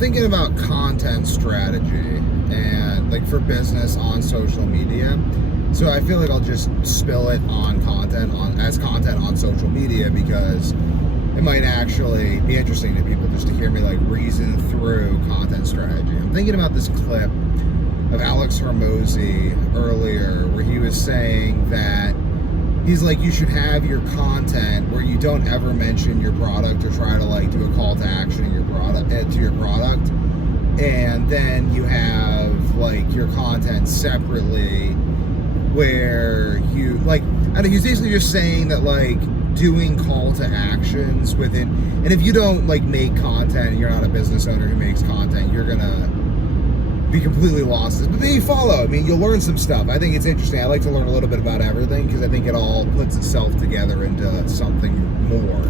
thinking about content strategy and like for business on social media. So I feel like I'll just spill it on content on social media because it might actually be interesting to people just to hear me like reason through content strategy. I'm thinking about this clip of Alex Hormozy earlier where he was saying that he's like, you should have your content where you don't ever mention your product or try to like do a call to action in your product and then you have like your content separately where you like, I don't know, he's basically just saying that like doing call to actions within, and if you don't like make content and you're not a business owner who makes content, you're gonna be completely lost. But then you follow, I mean, you'll learn some stuff. I think it's interesting. I like to learn a little bit about everything because I think it all puts itself together into something more.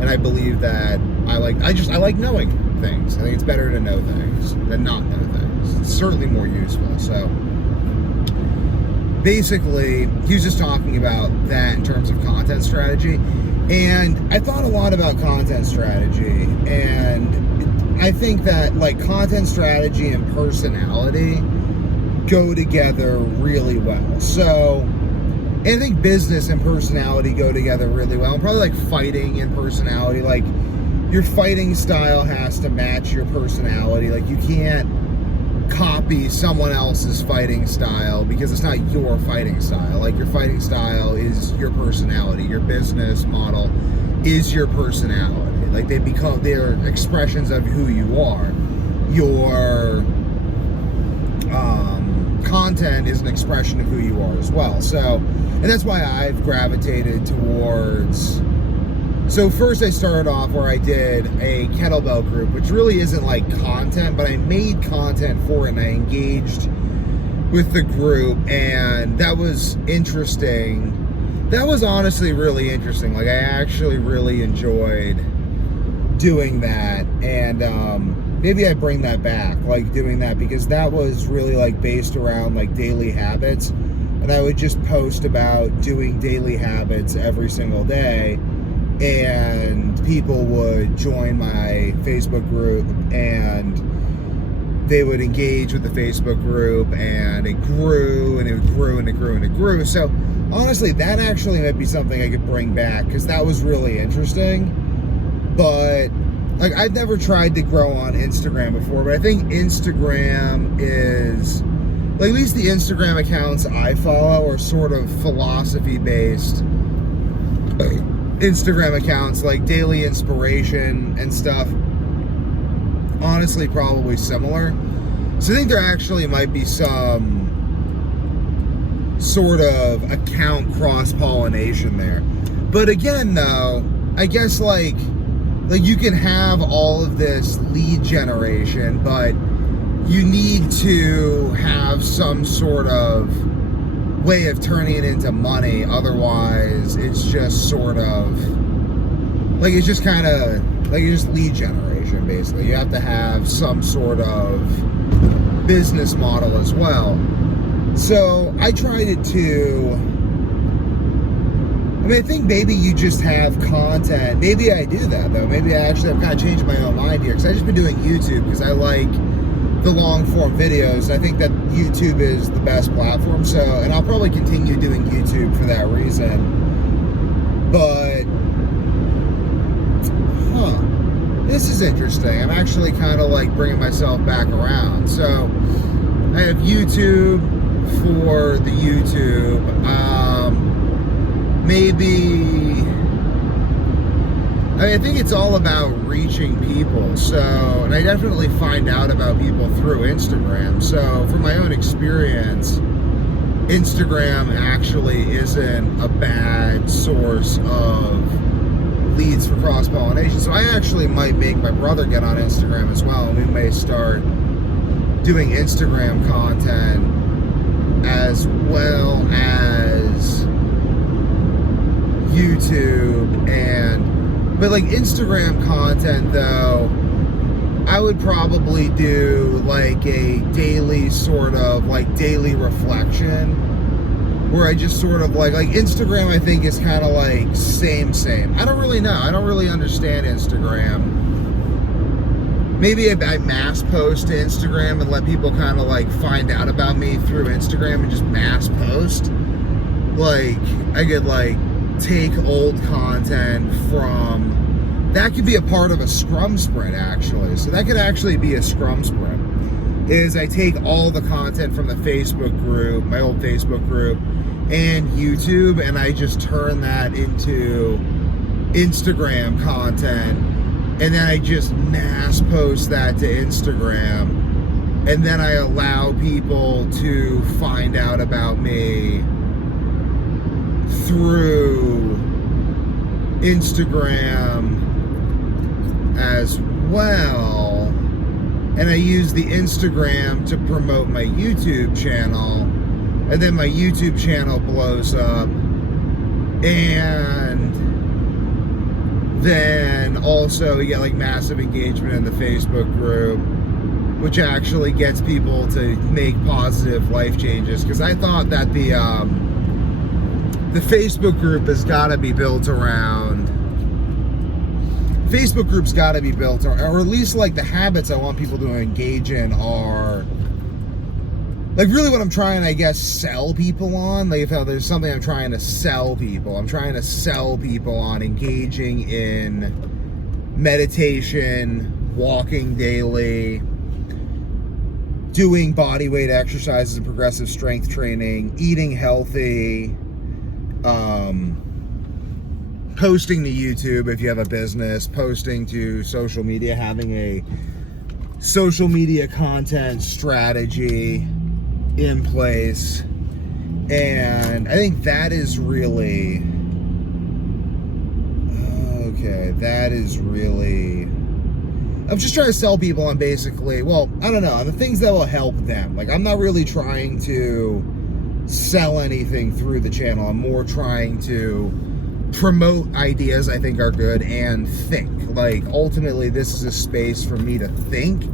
And I believe that I like knowing things. I think it's better to know things than not know things. It's certainly more useful. So basically, he was just talking about that in terms of content strategy. And I thought a lot about content strategy, and I think that like content strategy and personality go together really well. So I think business and personality go together really well. And probably like fighting and personality, like your fighting style has to match your personality. Like you can't copy someone else's fighting style because it's not your fighting style. Like your fighting style is your personality. Your business model is your personality. Like they're expressions of who you are. Your content is an expression of who you are as well. So, and that's why I've gravitated towards. So first I started off where I did a kettlebell group, which really isn't like content, but I made content for it and I engaged with the group, and that was interesting. That was honestly really interesting. Like I actually really enjoyed doing that, and maybe I bring that back, like doing that, because that was really like based around like daily habits, and I would just post about doing daily habits every single day, and people would join my Facebook group and they would engage with the Facebook group, and it grew and it grew and it grew and it grew. So honestly, that actually might be something I could bring back because that was really interesting. But like I've never tried to grow on Instagram before, but I think Instagram is, like at least the Instagram accounts I follow are sort of philosophy based Instagram accounts, like daily inspiration and stuff. Honestly, probably similar. So I think there actually might be some sort of account cross-pollination there. But again though, I guess like you can have all of this lead generation, but you need to have some sort of way of turning it into money. Otherwise, it's just sort of like, it's just kind of like it's just lead generation, basically. You have to have some sort of business model as well. So I tried it to, I mean, I think maybe you just have content. Maybe I do that though. Maybe I'm kind of changing my own mind here, because I've just been doing YouTube because I like the long form videos. I think that YouTube is the best platform. So, and I'll probably continue doing YouTube for that reason. But, this is interesting. I'm actually kind of like bringing myself back around. So I have YouTube for the YouTube. Maybe, I think it's all about reaching people. So, and I definitely find out about people through Instagram. So from my own experience, Instagram actually isn't a bad source of leads for cross-pollination. So I actually might make my brother get on Instagram as well, and we may start doing Instagram content as well as YouTube. But like Instagram content though, I would probably do like a daily sort of like daily reflection, where I just sort of like Instagram I think is kind of like same. I don't really know. I don't really understand Instagram. maybe I mass post to Instagram and let people kind of like find out about me through Instagram and just mass post. Like, I could like take old content from, that could be a part of a Scrum sprint actually. So that could actually be a Scrum sprint, is I take all the content from the Facebook group, my old Facebook group, and YouTube, and I just turn that into Instagram content, and then I just mass post that to Instagram, and then I allow people to find out about me through Instagram as well, and I use the Instagram to promote my YouTube channel, and then my YouTube channel blows up, and then also you get like massive engagement in the Facebook group, which actually gets people to make positive life changes. Because I thought that the Facebook group has got to be built around, Facebook group's got to be built, or at least like the habits I want people to engage in are like really what I'm trying, I guess, sell people on. Like if there's something I'm trying to sell people, I'm trying to sell people on engaging in meditation, walking daily, doing body weight exercises and progressive strength training, eating healthy, posting to YouTube if you have a business, posting to social media, having a social media content strategy in place. And I think that is really, I'm just trying to sell people on basically, well, I don't know, the things that will help them. Like, I'm not really trying to sell anything through the channel. I'm more trying to promote ideas I think are good and think. Like, ultimately, this is a space for me to think,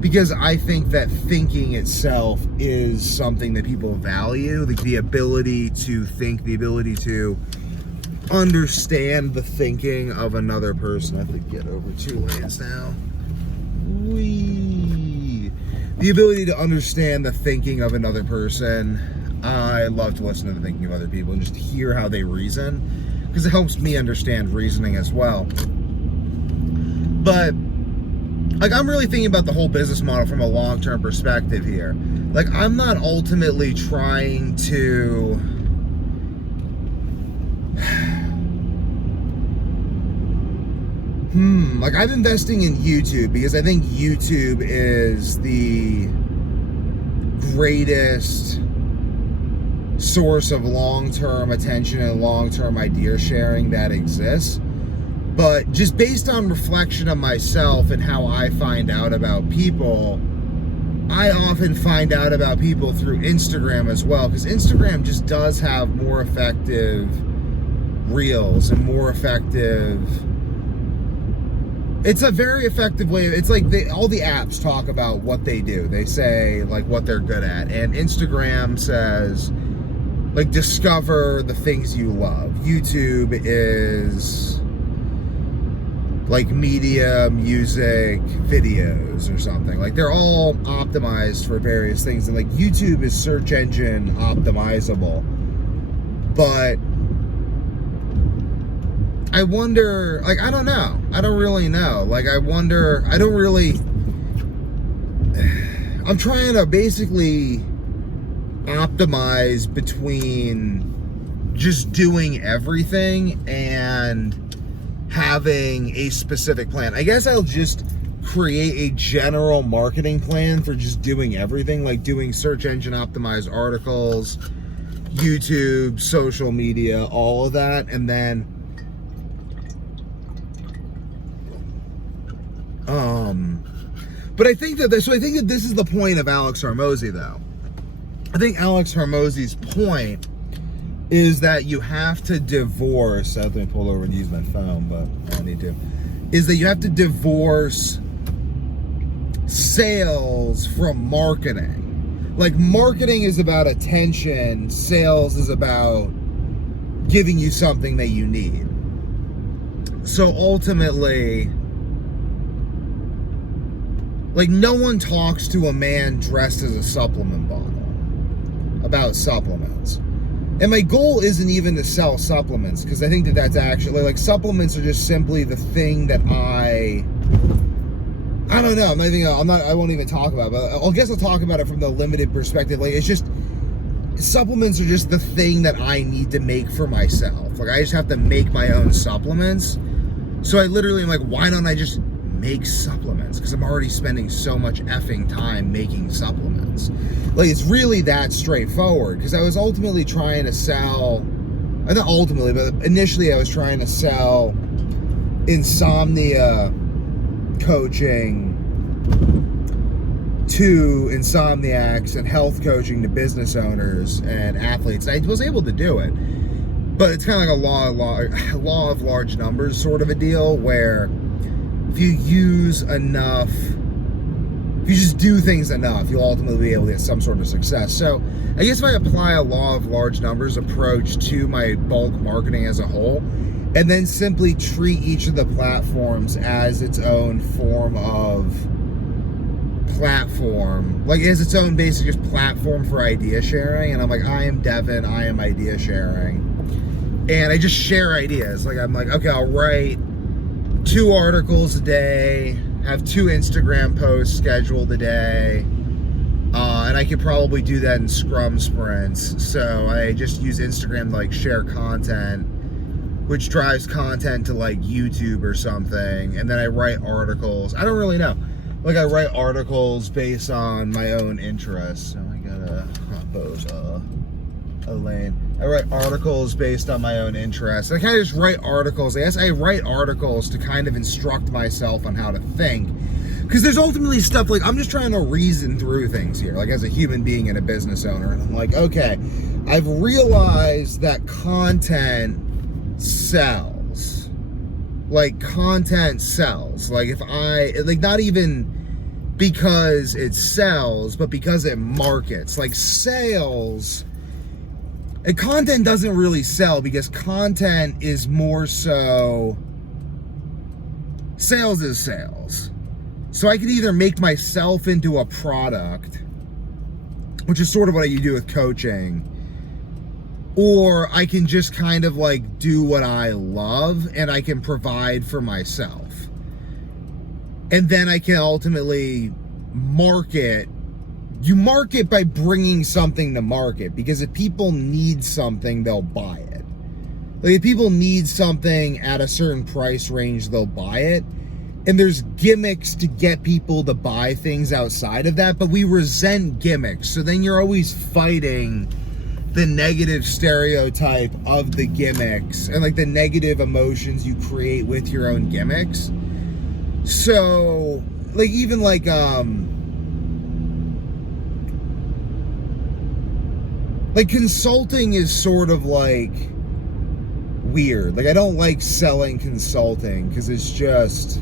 because I think that thinking itself is something that people value. Like the ability to think, the ability to understand the thinking of another person. I have to get over 2 lanes now. Whee! The ability to understand the thinking of another person. I love to listen to the thinking of other people and just hear how they reason, because it helps me understand reasoning as well. But like, I'm really thinking about the whole business model from a long-term perspective here. Like, I'm not ultimately trying to like, I'm investing in YouTube because I think YouTube is the greatest source of long-term attention and long-term idea sharing that exists. But just based on reflection of myself and how I find out about people, I often find out about people through Instagram as well, because Instagram just does have more effective reels and more effective, it's a very effective way. It's like all the apps talk about what they do. They say like what they're good at, and Instagram says like discover the things you love. YouTube is like media, music, videos or something. Like they're all optimized for various things, and like YouTube is search engine optimizable. But I wonder, like, I don't know. I don't really know. Like, I wonder, I'm trying to basically optimize between just doing everything and having a specific plan. I guess I'll just create a general marketing plan for just doing everything, like doing search engine optimized articles, YouTube, social media, all of that, and then but I think that this is the point of Alex Hormozi, though. I think Alex Hormozi's point is that you have to divorce, I have to pull over and use my phone, but I don't need to, is that you have to divorce sales from marketing. Like, marketing is about attention, sales is about giving you something that you need. So ultimately, Like, no one talks to a man dressed as a supplement bottle about supplements. And my goal isn't even to sell supplements, because I think that that's actually, like, supplements are just simply the thing that I don't know. I won't even talk about it, but I guess I'll talk about it from the limited perspective. Like, it's just, supplements are just the thing that I need to make for myself. Like, I just have to make my own supplements. So I literally am like, why don't I just make supplements? Because I'm already spending so much effing time making supplements. Like, it's really that straightforward. Because I was ultimately trying to sell, not ultimately, but initially I was trying to sell insomnia coaching to insomniacs and health coaching to business owners and athletes. I was able to do it, but it's kind of like a law of large numbers sort of a deal, where if you use enough, if you just do things enough, you'll ultimately be able to get some sort of success. So I guess if I apply a law of large numbers approach to my bulk marketing as a whole, and then simply treat each of the platforms as its own form of platform, like as its own basic just platform for idea sharing. And I'm like, I am Devin, I am idea sharing, and I just share ideas. Like, I'm like, okay, I'll write 2 articles a day, have 2 Instagram posts scheduled a day, and I could probably do that in Scrum sprints. So I just use Instagram to like share content, which drives content to like YouTube or something, and then I write articles. I don't really know. Like, I write articles based on my own interests. So I gotta compose a lane. I write articles based on my own interests. I kind of just write articles. I guess I write articles to kind of instruct myself on how to think. Because there's ultimately stuff, like, I'm just trying to reason through things here, like as a human being and a business owner. And I'm like, okay, I've realized that content sells. Like, content sells. Like, if I, like, not even because it sells, but because it markets. Like, sales, and content doesn't really sell, because content is more so, sales is sales. So I can either make myself into a product, which is sort of what you do with coaching, or I can just kind of like do what I love and I can provide for myself. And then I can ultimately market. You market by bringing something to market, because if people need something, they'll buy it. Like, if people need something at a certain price range, they'll buy it. And there's gimmicks to get people to buy things outside of that, but we resent gimmicks. So then you're always fighting the negative stereotype of the gimmicks and like the negative emotions you create with your own gimmicks. So, like, even like consulting is sort of like weird. Like, I don't like selling consulting, because it's just,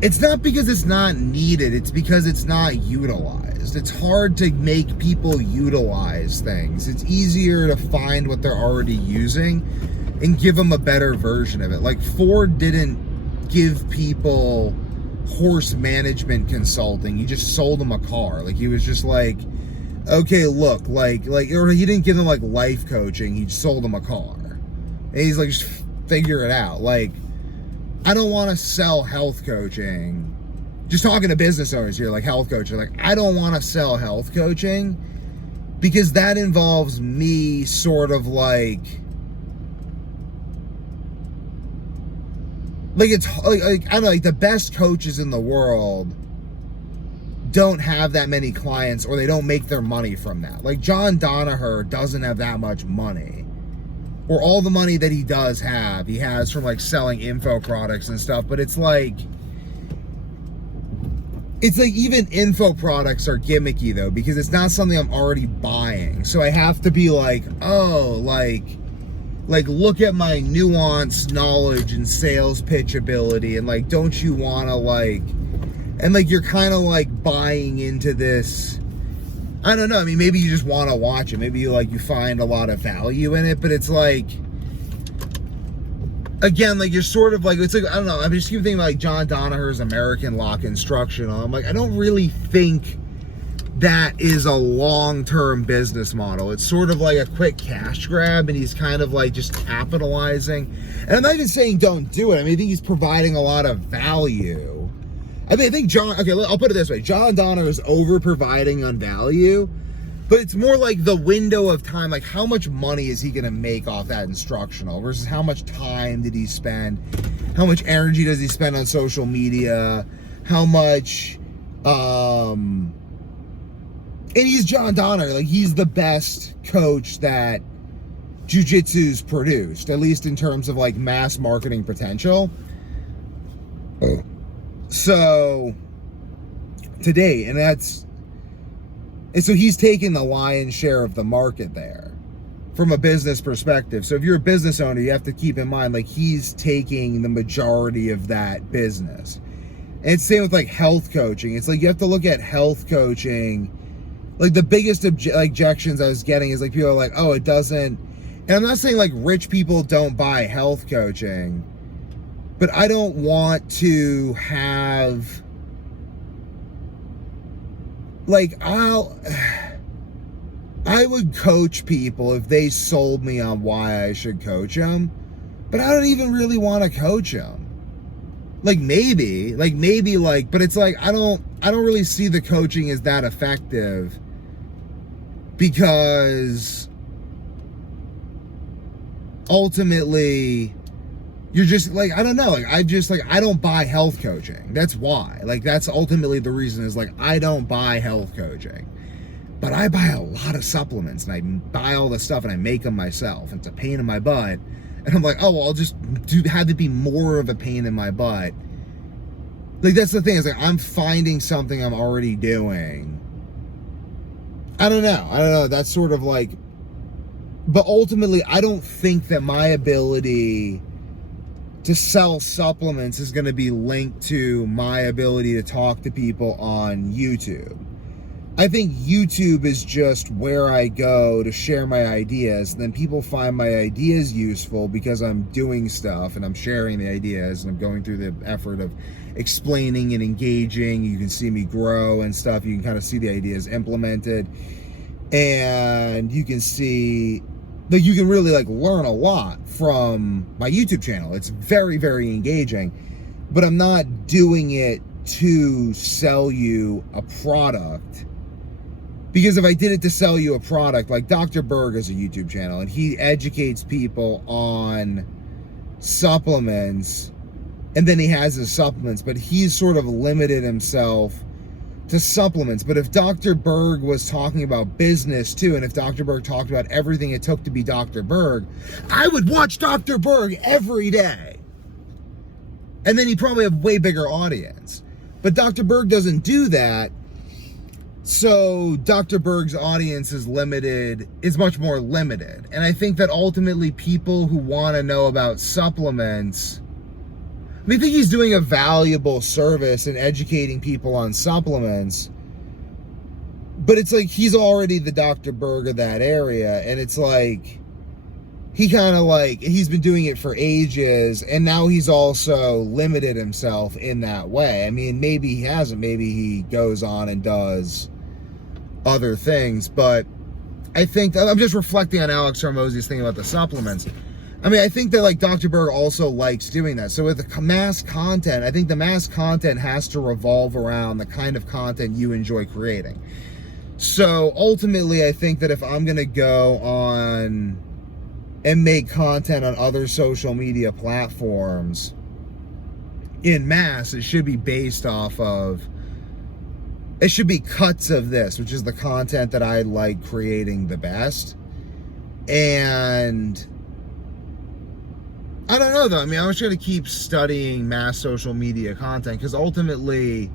it's not because it's not needed, it's because it's not utilized. It's hard to make people utilize things. It's easier to find what they're already using and give them a better version of it. Like, Ford didn't give people horse management consulting. He just sold them a car. Like, he was just like, okay, look, like, or he didn't give them like life coaching. He just sold them a car. And he's like, just figure it out. Like, I don't want to sell health coaching. Just talking to business owners here, like health coaching. Like, I don't want to sell health coaching, because that involves me sort of like it's like I don't know, like the best coaches in the world don't have that many clients, or they don't make their money from that. Like, John Danaher doesn't have that much money. Or all the money that he does have, he has from like selling info products and stuff. But it's like even info products are gimmicky though, because it's not something I'm already buying. So I have to be like, oh, like look at my nuanced knowledge and sales pitch ability, and like, don't you want to like, and like, you're kind of like buying into this I don't know. I mean, maybe you just want to watch it. Maybe you find a lot of value in it, but it's like, again, like you're sort of like, it's like, I don't know. I just keep thinking like John Danaher's American Lock Instructional. I'm like, I don't really think that is a long-term business model. It's sort of like a quick cash grab, and he's kind of like just capitalizing. And I'm not even saying don't do it. I mean, I think he's providing a lot of value. I mean, I think I'll put it this way. John Danaher is over-providing on value, but it's more like the window of time, like how much money is he gonna make off that instructional versus how much time did he spend, how much energy does he spend on social media, how much, and he's John Danaher, like he's the best coach that jiu-jitsu's produced, at least in terms of like mass marketing potential. So today, and so he's taking the lion's share of the market there from a business perspective. So if you're a business owner, you have to keep in mind, like he's taking the majority of that business. And it's same with like health coaching. It's like you have to look at health coaching. Like the biggest objections I was getting is like people are like, oh, it doesn't. And I'm not saying like rich people don't buy health coaching, but I don't want to have like I would coach people if they sold me on why I should coach them, but I don't even really want to coach them. But it's like I don't really see the coaching as that effective, because ultimately you're just like, I don't know, like I don't buy health coaching. That's why. Like that's ultimately the reason, is like I don't buy health coaching. But I buy a lot of supplements, and I buy all the stuff and I make them myself. It's a pain in my butt. And I'm like, oh, well, I'll just have it be more of a pain in my butt. Like that's the thing, is like I'm finding something I'm already doing. I don't know. That's sort of like, but ultimately I don't think that my ability to sell supplements is going to be linked to my ability to talk to people on YouTube. I think YouTube is just where I go to share my ideas, and then people find my ideas useful because I'm doing stuff and I'm sharing the ideas and I'm going through the effort of explaining and engaging. You can see me grow and stuff. You can kind of see the ideas implemented, and you can see that you can really like learn a lot from my YouTube channel. It's very, very engaging, but I'm not doing it to sell you a product. Because if I did it to sell you a product, like Dr. Berg has a YouTube channel and he educates people on supplements, and then he has his supplements, but he's sort of limited himself to supplements. But if Dr. Berg was talking about business too, and if Dr. Berg talked about everything it took to be Dr. Berg, I would watch Dr. Berg every day. And then he'd probably have a way bigger audience. But Dr. Berg doesn't do that. So Dr. Berg's audience is much more limited. And I think that ultimately people who want to know about supplements, I think he's doing a valuable service in educating people on supplements, but it's like he's already the Dr. Berg of that area, and it's like he kind of like, he's been doing it for ages, and now he's also limited himself in that way. I mean, maybe he hasn't, maybe he goes on and does other things, but I think I'm just reflecting on Alex Hormozi's thing about the supplements. I mean, I think that like Dr. Berg also likes doing that. So with the mass content, I think the mass content has to revolve around the kind of content you enjoy creating. So ultimately, I think that if I'm going to go on and make content on other social media platforms in mass, it should be based off of, it should be cuts of this, which is the content that I like creating the best. And I don't know though. I mean, I'm just going to keep studying mass social media content, because ultimately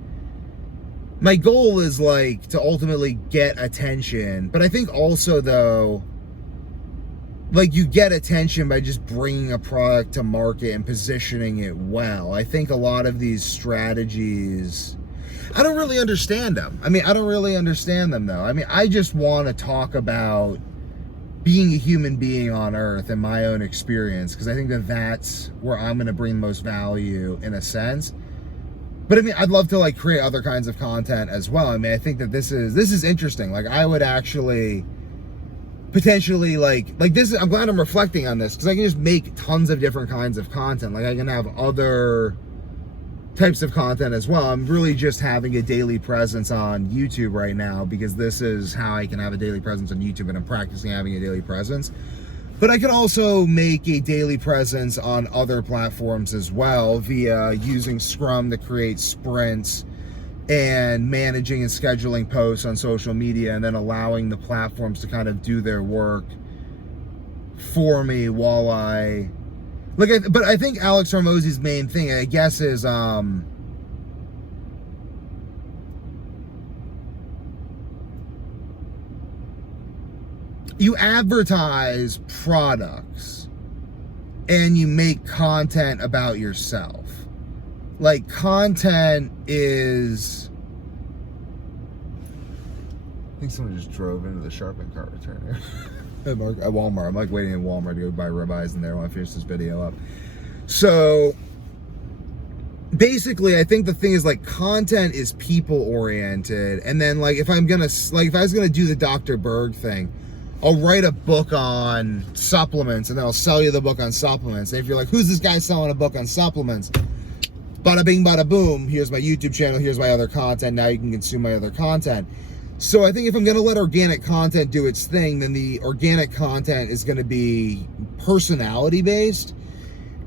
my goal is like to ultimately get attention. But I think also though, like you get attention by just bringing a product to market and positioning it well. I think a lot of these strategies, I don't really understand them. I mean, I don't really understand them though. I mean, I just want to talk about being a human being on earth and my own experience, because I think that that's where I'm going to bring the most value in a sense. But I mean, I'd love to like create other kinds of content as well. I mean, I think that this is interesting. Like, I would actually potentially like this. I'm glad I'm reflecting on this, because I can just make tons of different kinds of content. Like, I can have other types of content as well. I'm really just having a daily presence on YouTube right now, because this is how I can have a daily presence on YouTube, and I'm practicing having a daily presence. But I can also make a daily presence on other platforms as well, via using Scrum to create sprints and managing and scheduling posts on social media, and then allowing the platforms to kind of do their work for me while I but I think Alex Hormozi's main thing, I guess, is you advertise products and you make content about yourself. Like, content is, I think someone just drove into the Sharpen cart returner at Walmart. I'm like waiting at Walmart to go buy ribeyes in there while I finish this video up. So basically, I think the thing is, like, content is people oriented, and then like if I was gonna do the Dr. Berg thing, I'll write a book on supplements, and then I'll sell you the book on supplements. And if you're like, who's this guy selling a book on supplements? Bada bing, bada boom. Here's my YouTube channel. Here's my other content. Now you can consume my other content. So I think if I'm going to let organic content do its thing, then the organic content is going to be personality based.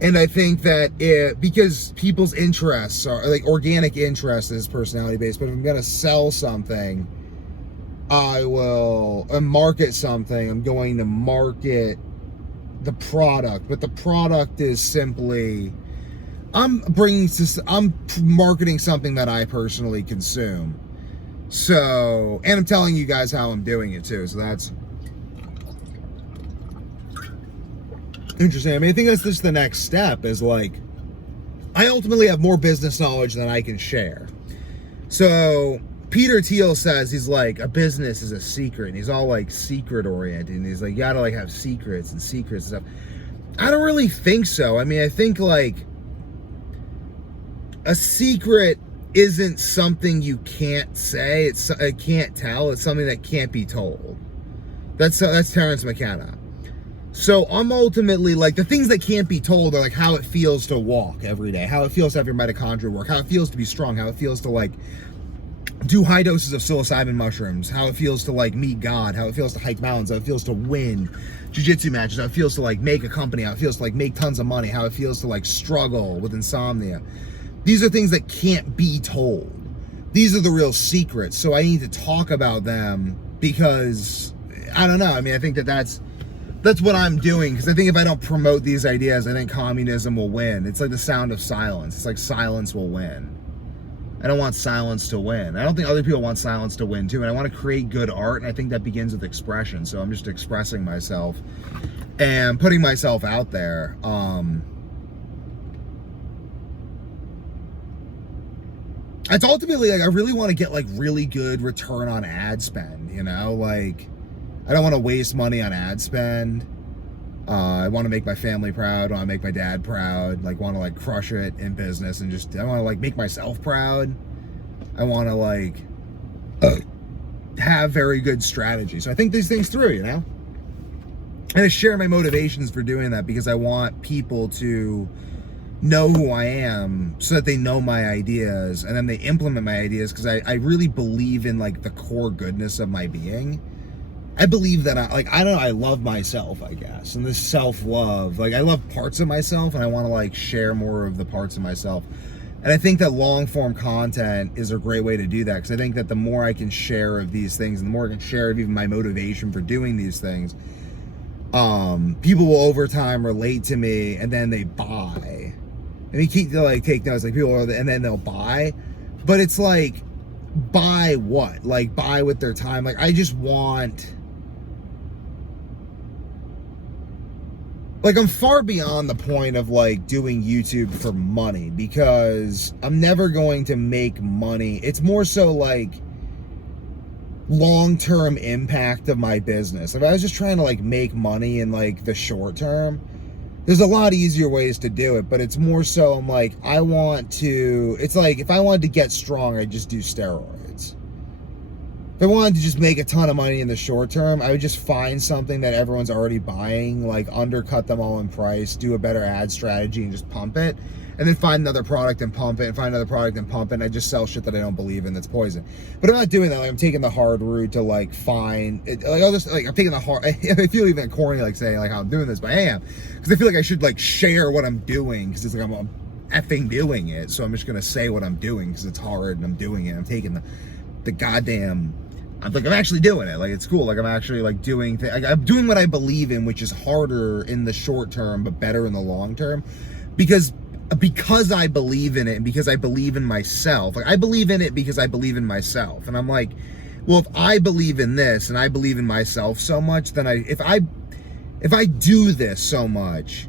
And I think that because people's interests are like, organic interest is personality based. But if I'm going to sell something, I will market something. I'm going to market the product, but the product is simply, I'm marketing something that I personally consume. So, and I'm telling you guys how I'm doing it too. So that's interesting. I mean, I think that's just the next step, is like, I ultimately have more business knowledge than I can share. So Peter Thiel says, he's like, a business is a secret, and he's all like secret oriented, and he's like, you gotta like have secrets and stuff. I don't really think so. I mean, I think like a secret isn't something you can't say. I can't tell. It's something that can't be told. That's Terence McKenna. So I'm ultimately like, the things that can't be told are like how it feels to walk every day, how it feels to have your mitochondria work, how it feels to be strong, how it feels to like do high doses of psilocybin mushrooms, how it feels to like meet God, how it feels to hike mountains, how it feels to win jiu-jitsu matches, how it feels to like make a company, how it feels to like make tons of money, how it feels to like struggle with insomnia. These are things that can't be told. These are the real secrets. So I need to talk about them, because I don't know. I mean, I think that's what I'm doing, because I think if I don't promote these ideas, I think communism will win. It's like the sound of silence. It's like silence will win. I don't want silence to win. I don't think other people want silence to win too. And I want to create good art, and I think that begins with expression. So I'm just expressing myself and putting myself out there. It's ultimately like, I really want to get like really good return on ad spend, you know, like I don't want to waste money on ad spend. I want to make my family proud. I want to make my dad proud. Like, want to like crush it in business, and I want to like make myself proud. I want to like have very good strategy. So I think these things through, you know, and I share my motivations for doing that, because I want people to know who I am, so that they know my ideas, and then they implement my ideas, because I really believe in like the core goodness of my being. I believe that I love myself, I guess, and this self-love, like I love parts of myself, and I want to like share more of the parts of myself. And I think that long form content is a great way to do that, because I think that the more I can share of these things, and the more I can share of even my motivation for doing these things, people will over time relate to me, and then they buy. And you keep to like take notes, like people are, and then they'll buy. But it's like, buy what? Like, buy with their time. Like, I just want like, I'm far beyond the point of like doing YouTube for money, because I'm never going to make money. It's more so like long-term impact of my business. If I was just trying to like make money in like the short term, there's a lot easier ways to do it, but it's more so I'm like, it's like if I wanted to get strong, I'd just do steroids. If I wanted to just make a ton of money in the short term, I would just find something that everyone's already buying, like undercut them all in price, do a better ad strategy and just pump it, and then find another product and pump it, and find another product and pump it, and I just sell shit that I don't believe in that's poison. But I'm not doing that. Like, I'm taking the hard route to like find it, like I'm taking the hard, I feel even corny like saying like how I'm doing this, but I am, because I feel like I should like share what I'm doing, because it's like I'm effing doing it, so I'm just gonna say what I'm doing because it's hard and I'm doing it. I'm taking the goddamn, I'm actually doing it. Like, it's cool. Like, I'm actually like doing I'm doing what I believe in, which is harder in the short term but better in the long term, because I believe in it and because I believe in myself. Like, I believe in it because I believe in myself, and I'm like, well, if I believe in this and I believe in myself so much, then if I do this so much,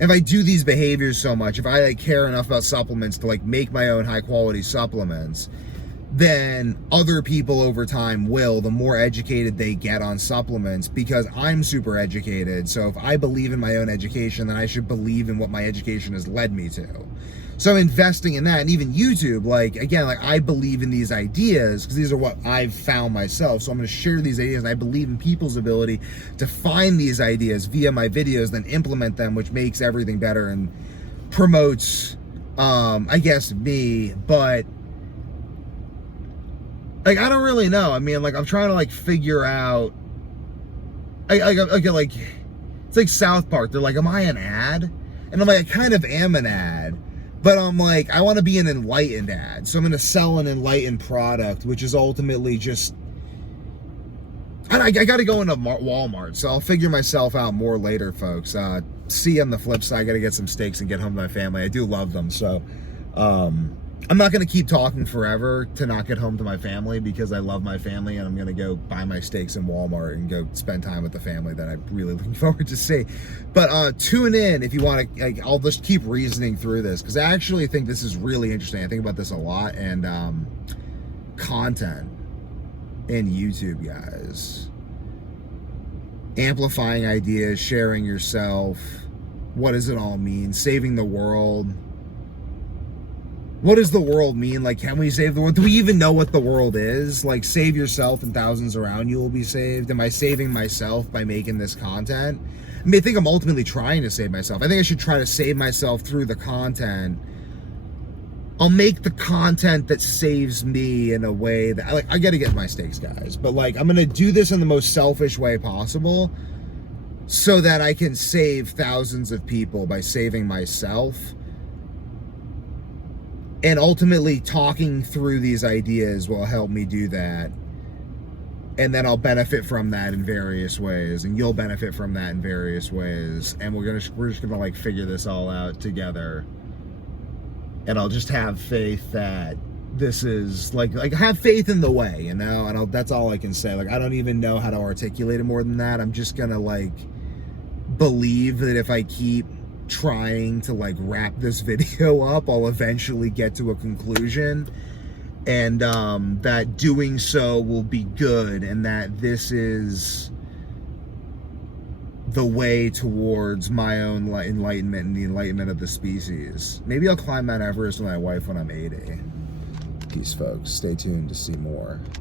if I do these behaviors so much, if I like care enough about supplements to like make my own high quality supplements, then other people over time will, the more educated they get on supplements, because I'm super educated. So if I believe in my own education, then I should believe in what my education has led me to. So I'm investing in that. And even YouTube, like, again, like, I believe in these ideas because these are what I've found myself. So I'm going to share these ideas, and I believe in people's ability to find these ideas via my videos, then implement them, which makes everything better and promotes, I guess, me. But like, I don't really know. I mean, like, I'm trying to like figure out. I get like, it's like South Park. They're like, am I an ad? And I'm like, I kind of am an ad, but I'm like, I want to be an enlightened ad. So I'm going to sell an enlightened product, which is ultimately just, I got to go into Walmart. So I'll figure myself out more later, folks. See you on the flip side. I got to get some steaks and get home to my family. I do love them. So, I'm not going to keep talking forever to not get home to my family, because I love my family, and I'm going to go buy my steaks in Walmart and go spend time with the family that I'm really looking forward to see. But tune in if you want to. Like, I'll just keep reasoning through this, because I actually think this is really interesting. I think about this a lot. And content in YouTube, guys. Amplifying ideas, sharing yourself. What does it all mean? Saving the world. What does the world mean? Like, can we save the world? Do we even know what the world is? Like, save yourself and thousands around you will be saved. Am I saving myself by making this content? I mean, I think I'm ultimately trying to save myself. I think I should try to save myself through the content. I'll make the content that saves me in a way that, like, I gotta get my steaks, guys. But, like, I'm gonna do this in the most selfish way possible so that I can save thousands of people by saving myself. And ultimately, talking through these ideas will help me do that. And then I'll benefit from that in various ways, and you'll benefit from that in various ways. And we're just gonna like figure this all out together. And I'll just have faith that this is like have faith in the way, you know. And that's all I can say. Like, I don't even know how to articulate it more than that. I'm just gonna like believe that if I keep trying to like wrap this video up, I'll eventually get to a conclusion, and that doing so will be good, and that this is the way towards my own enlightenment and the enlightenment of the species. Maybe I'll climb Mount Everest with my wife when I'm 80. Peace, folks. Stay tuned to see more.